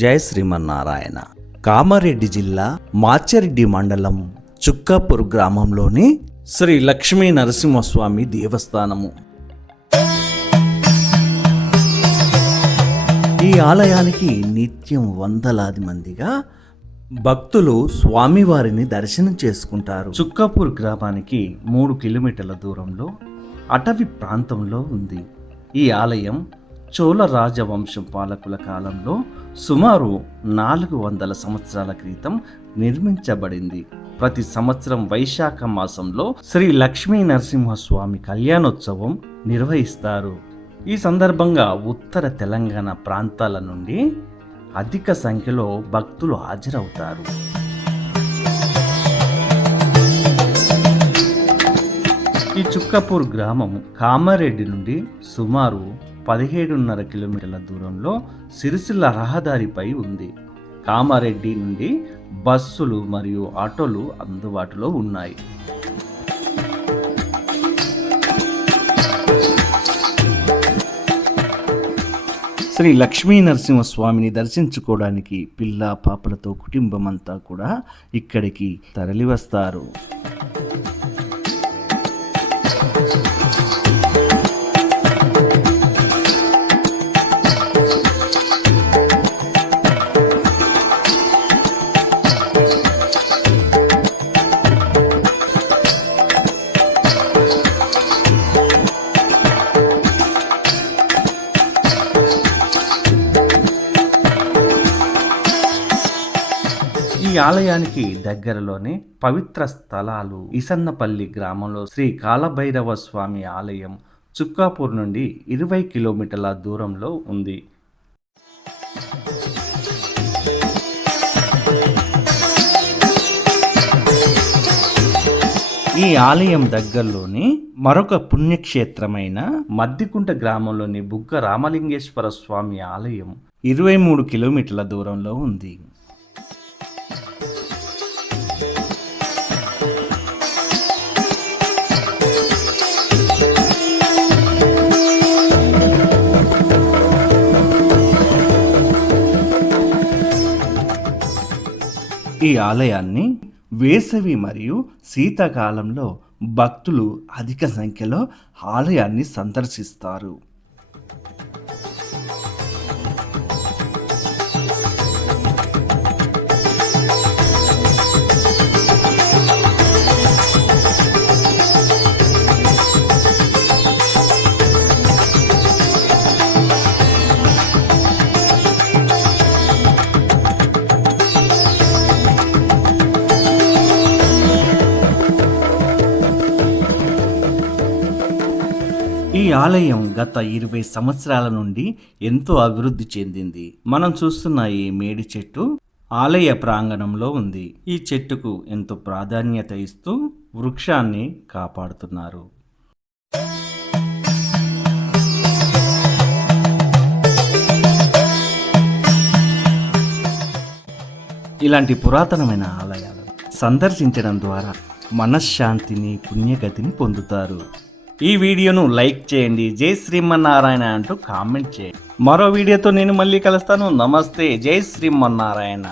జై శ్రీమన్నారాయణ. కామారెడ్డి జిల్లా మాచెరెడ్డి మండలం చుక్కాపూర్ గ్రామంలోని శ్రీ లక్ష్మీ నరసింహస్వామి దేవస్థానము. ఈ ఆలయానికి నిత్యం వందలాది మందిగా భక్తులు స్వామివారిని దర్శనం చేసుకుంటారు. చుక్కాపూర్ గ్రామానికి 3 కిలోమీటర్ల దూరంలో అటవీ ప్రాంతంలో ఉంది. ఈ ఆలయం చోళ రాజవంశం పాలకుల కాలంలో సుమారు 400 సంవత్సరాల క్రితం నిర్మించబడింది. ప్రతి సంవత్సరం వైశాఖ మాసంలో శ్రీ లక్ష్మీ నరసింహస్వామి కళ్యాణోత్సవం నిర్వహిస్తారు. ఈ సందర్భంగా ఉత్తర తెలంగాణ ప్రాంతాల నుండి అధిక సంఖ్యలో భక్తులు హాజరవుతారు. ఈ చుక్కాపూర్ గ్రామం కామారెడ్డి నుండి సుమారు 17.5 కిలోమీటర్ల దూరంలో సిరిసిల్ల రహదారిపై ఉంది. కామారెడ్డి నుండి బస్సులు మరియు ఆటోలు అందుబాటులో ఉన్నాయి. శ్రీ లక్ష్మీ నరసింహస్వామిని దర్శించుకోవడానికి పిల్ల పాపలతో కుటుంబం అంతా కూడా ఇక్కడికి తరలివస్తారు. ఈ ఆలయానికి దగ్గరలోనే పవిత్ర స్థలాలు ఇసన్నపల్లి గ్రామంలో శ్రీ కాలభైరవ స్వామి ఆలయం చుక్కాపూర్ నుండి 20 కిలోమీటర్ల దూరంలో ఉంది. ఈ ఆలయం దగ్గరలోని మరొక పుణ్యక్షేత్రమైన మద్దికుంట గ్రామంలోని బుగ్గ రామలింగేశ్వర స్వామి ఆలయం 23 కిలోమీటర్ల దూరంలో ఉంది. ఈ ఆలయాన్ని వేసవి మరియు శీతాకాలంలో భక్తులు అధిక సంఖ్యలో ఆలయాన్ని సందర్శిస్తారు. ఈ ఆలయం గత 20 సంవత్సరాల నుండి ఎంతో అభివృద్ధి చెందింది. మనం చూస్తున్న ఈ మేడి చెట్టు ఆలయ ప్రాంగణంలో ఉంది. ఈ చెట్టుకు ఎంతో ప్రాధాన్యత ఇస్తూ వృక్షాన్ని కాపాడుతున్నారు. ఇలాంటి పురాతనమైన ఆలయాలు సందర్శించడం ద్వారా మనశ్శాంతిని, పుణ్యగతిని పొందుతారు. ఈ వీడియోను లైక్ చేయండి. జై శ్రీమన్నారాయణ అంటూ కామెంట్ చేయండి. మరో వీడియోతో నేను మళ్ళీ కలుస్తాను. నమస్తే. జై శ్రీమన్నారాయణ.